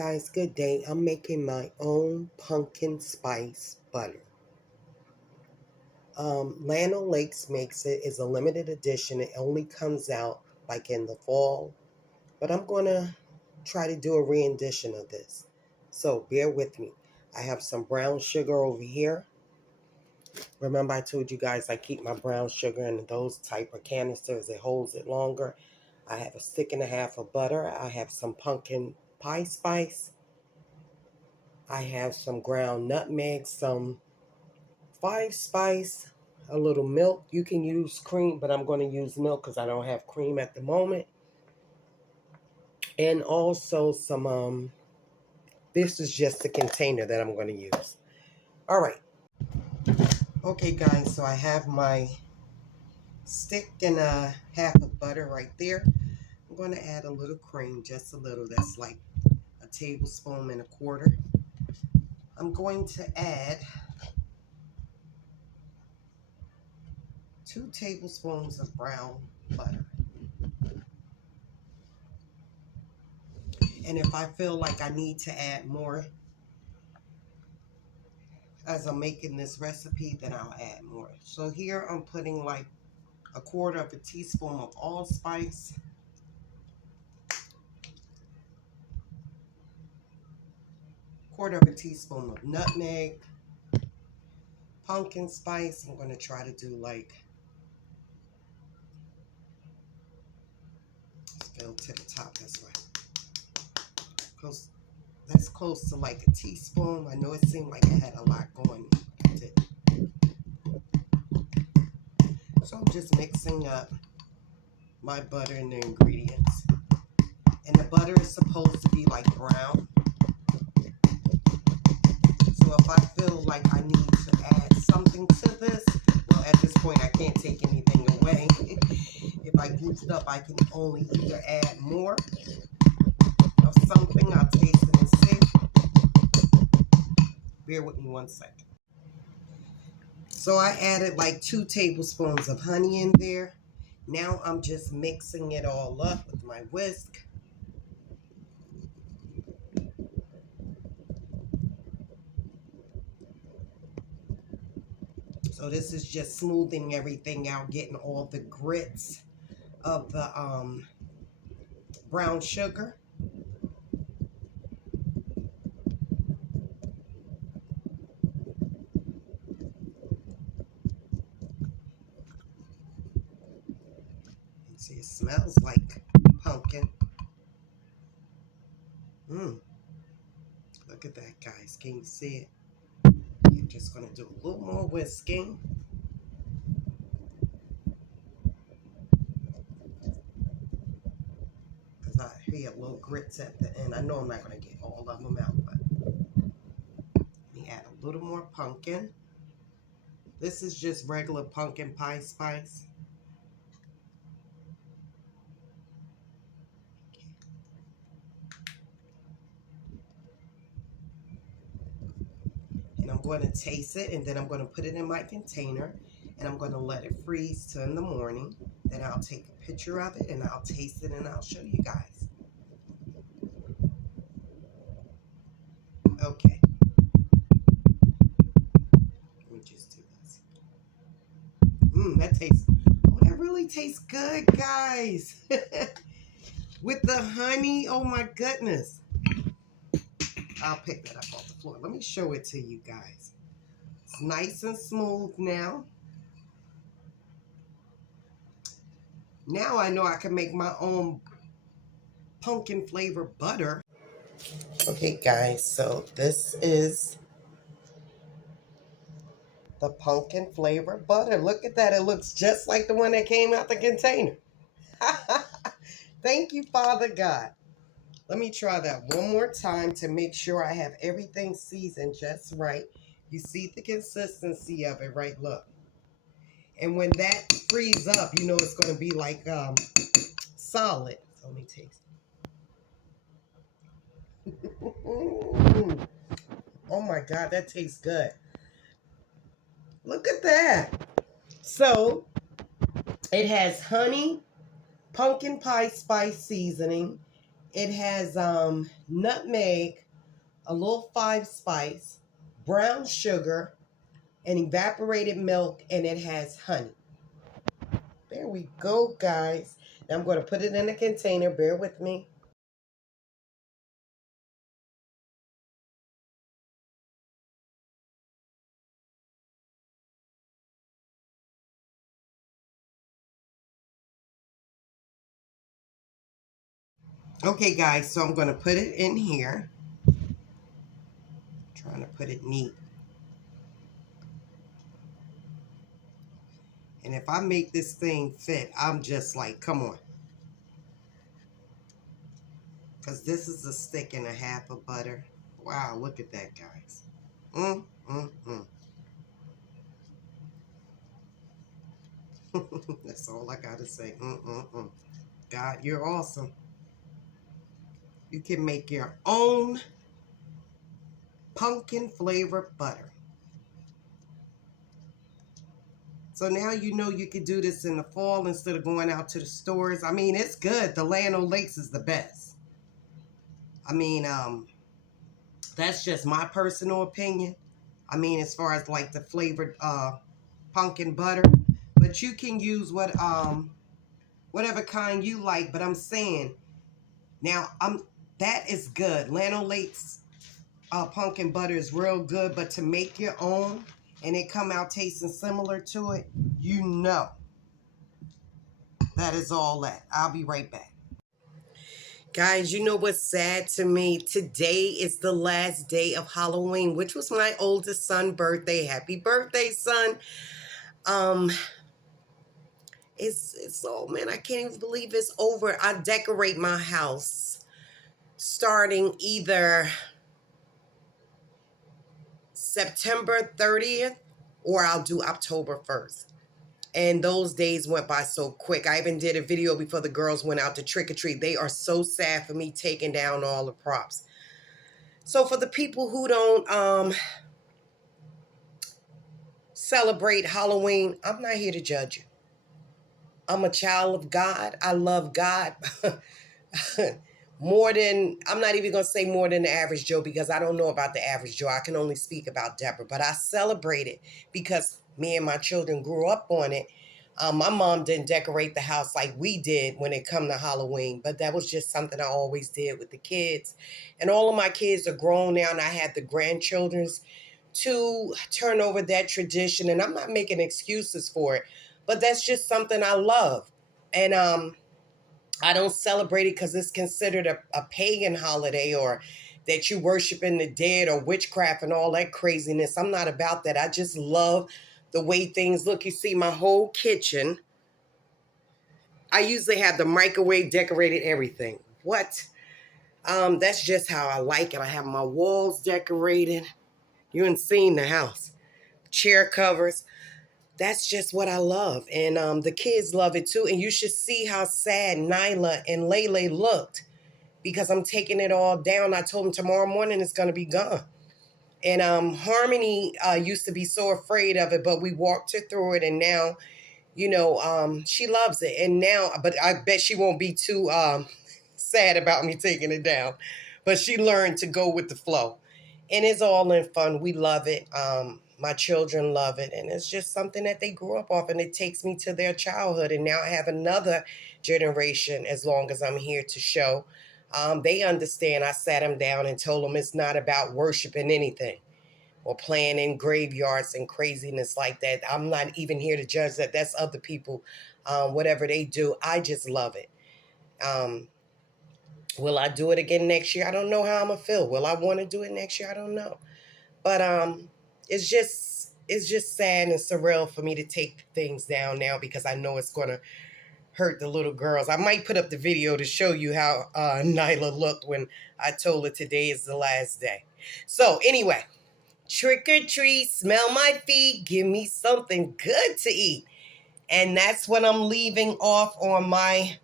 guys, good day. I'm making my own pumpkin spice butter. Lano Lakes makes it. It's a limited edition. It only comes out like in the fall. But I'm going to try to do a rendition of this. So bear with me. I have some brown sugar over here. Remember I told you guys I keep my brown sugar in those type of canisters. It holds it longer. I have a stick and a half of butter. I have some pumpkin pie spice. I have some ground nutmeg, some five spice, a little milk. You can use cream, but I'm going to use milk because I don't have cream at the moment. And also some, this is just the container that I'm going to use. All right. Okay, guys, so I have my stick and a half of butter right there. I'm going to add a little cream, just a little. That's like a tablespoon and a quarter. I'm going to add 2 tablespoons of brown butter. And if I feel like I need to add more as I'm making this recipe, then I'll add more. So here I'm putting like a quarter of a teaspoon of allspice. Quarter of a teaspoon of nutmeg. Pumpkin spice. I'm going to try to do like, let's go to the top this way. That's close to like a teaspoon. I know it seemed like I had a lot going. So I'm just mixing up my butter and the ingredients. And the butter is supposed to be like brown. So if I feel like I need to add something to this, well, at this point I can't take anything away. If I goofed up, I can only either add more of something. I'll taste it and see. Bear with me one second. So I added like 2 tablespoons of honey in there. Now I'm just mixing it all up with my whisk. So this is just smoothing everything out, getting all the grits of the brown sugar. See, it smells like pumpkin. Look at that, guys. Can you see it? I'm just going to do a little more whisking. Because I hear little grits at the end. I know I'm not going to get all of them out, but let me add a little more pumpkin. This is just regular pumpkin pie spice. And I'm going to taste it, and then I'm going to put it in my container, and I'm going to let it freeze till in the morning. Then I'll take a picture of it, and I'll taste it, and I'll show you guys. Okay. Let me just do this. That really tastes good, guys. With the honey, oh my goodness. I'll pick that up off the floor. Let me show it to you guys. It's nice and smooth now. Now I know I can make my own pumpkin flavor butter. Okay, guys, so this is the pumpkin flavor butter. Look at that. It looks just like the one that came out the container. Thank you, Father God. Let me try that one more time to make sure I have everything seasoned just right. You see the consistency of it, right? Look. And when that frees up, you know it's going to be like solid. So let me taste it. Oh my God, that tastes good. Look at that. So it has honey, pumpkin pie spice seasoning, It has nutmeg, a little five spice, brown sugar, and evaporated milk, and it has honey. There we go, guys. Now I'm going to put it in a container. Bear with me. Okay, guys, so I'm going to put it in here. Trying to put it neat. And if I make this thing fit, I'm just like, come on. Because this is a stick and a half of butter. Wow, look at that, guys. Mm, mm, mm. That's all I got to say. Mm, mm, mm. God, you're awesome. You can make your own pumpkin flavored butter. So now you know you could do this in the fall instead of going out to the stores. I mean, it's good. The Land O'Lakes is the best. I mean, that's just my personal opinion. I mean, as far as like the flavored pumpkin butter, but you can use whatever kind you like. But I'm saying now, that is good. Land O'Lakes pumpkin butter is real good, but to make your own and it come out tasting similar to it, you know, that is all that. I'll be right back. Guys, you know what's sad to me? Today is the last day of Halloween, which was my oldest son's birthday. Happy birthday, son. Um, it's oh man, I can't even believe it's over. I decorate my house starting either September 30th or I'll do October 1st. And those days went by so quick. I even did a video before the girls went out to trick or treat. They are so sad for me taking down all the props. So for the people who don't celebrate Halloween, I'm not here to judge you. I'm a child of God. I love God. More than, I'm not even going to say more than the average Joe, because I don't know about the average Joe. I can only speak about Deborah. But I celebrate it because me and my children grew up on it. My mom didn't decorate the house like we did when it come to Halloween, but that was just something I always did with the kids. And all of my kids are grown now, and I had the grandchildren's to turn over that tradition. And I'm not making excuses for it, but that's just something I love. And I don't celebrate it because it's considered a pagan holiday, or that you worshiping the dead or witchcraft and all that craziness. I'm not about that. I just love the way things look. You see my whole kitchen. I usually have the microwave decorated, everything. What? That's just how I like it. I have my walls decorated. You ain't seen the house. Chair covers. That's just what I love. And the kids love it too. And you should see how sad Nyla and Lele looked because I'm taking it all down. I told them tomorrow morning it's going to be gone. And Harmony used to be so afraid of it, but we walked her through it. And now, you know, she loves it. And now, but I bet she won't be too sad about me taking it down. But she learned to go with the flow. And it's all in fun. We love it. My children love it. And it's just something that they grew up off. And it takes me to their childhood. And now I have another generation, as long as I'm here to show. They understand. I sat them down and told them it's not about worshiping anything or playing in graveyards and craziness like that. I'm not even here to judge that. That's other people, whatever they do. I just love it. Will I do it again next year? I don't know how I'm gonna feel. Will I want to do it next year? I don't know. But it's just sad and surreal for me to take things down now because I know it's gonna hurt the little girls. I might put up the video to show you how Nyla looked when I told her today is the last day. So anyway, trick or treat, smell my feet, give me something good to eat. And that's what I'm leaving off on my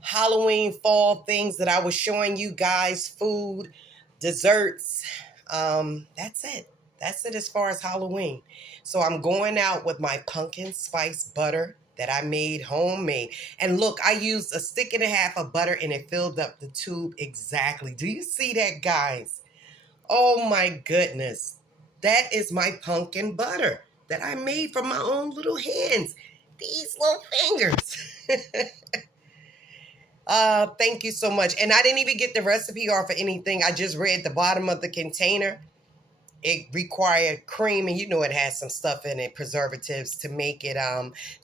Halloween fall things that I was showing you guys, food, desserts. That's it. That's it as far as Halloween. So I'm going out with my pumpkin spice butter that I made homemade. And look, I used a stick and a half of butter and it filled up the tube exactly. Do you see that, guys? Oh my goodness. That is my pumpkin butter that I made from my own little hands. These little fingers. Thank you so much. And I didn't even get the recipe off of anything. I just read the bottom of the container. It required cream, and you know it has some stuff in it, preservatives, to make it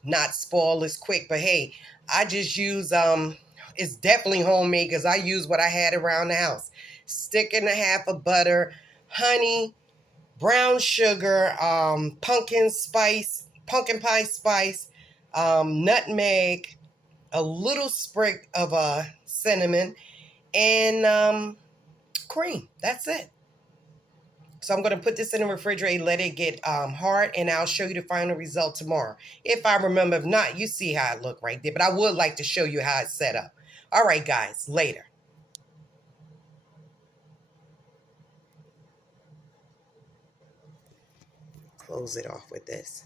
not spoil as quick. But hey, I just use it's definitely homemade because I use what I had around the house. Stick and a half of butter, honey, brown sugar, pumpkin pie spice, nutmeg, a little sprig of cinnamon, and cream. That's it. So I'm going to put this in the refrigerator, let it get hard, and I'll show you the final result tomorrow. If I remember. If not, you see how it look right there. But I would like to show you how it's set up. All right, guys, later. Close it off with this.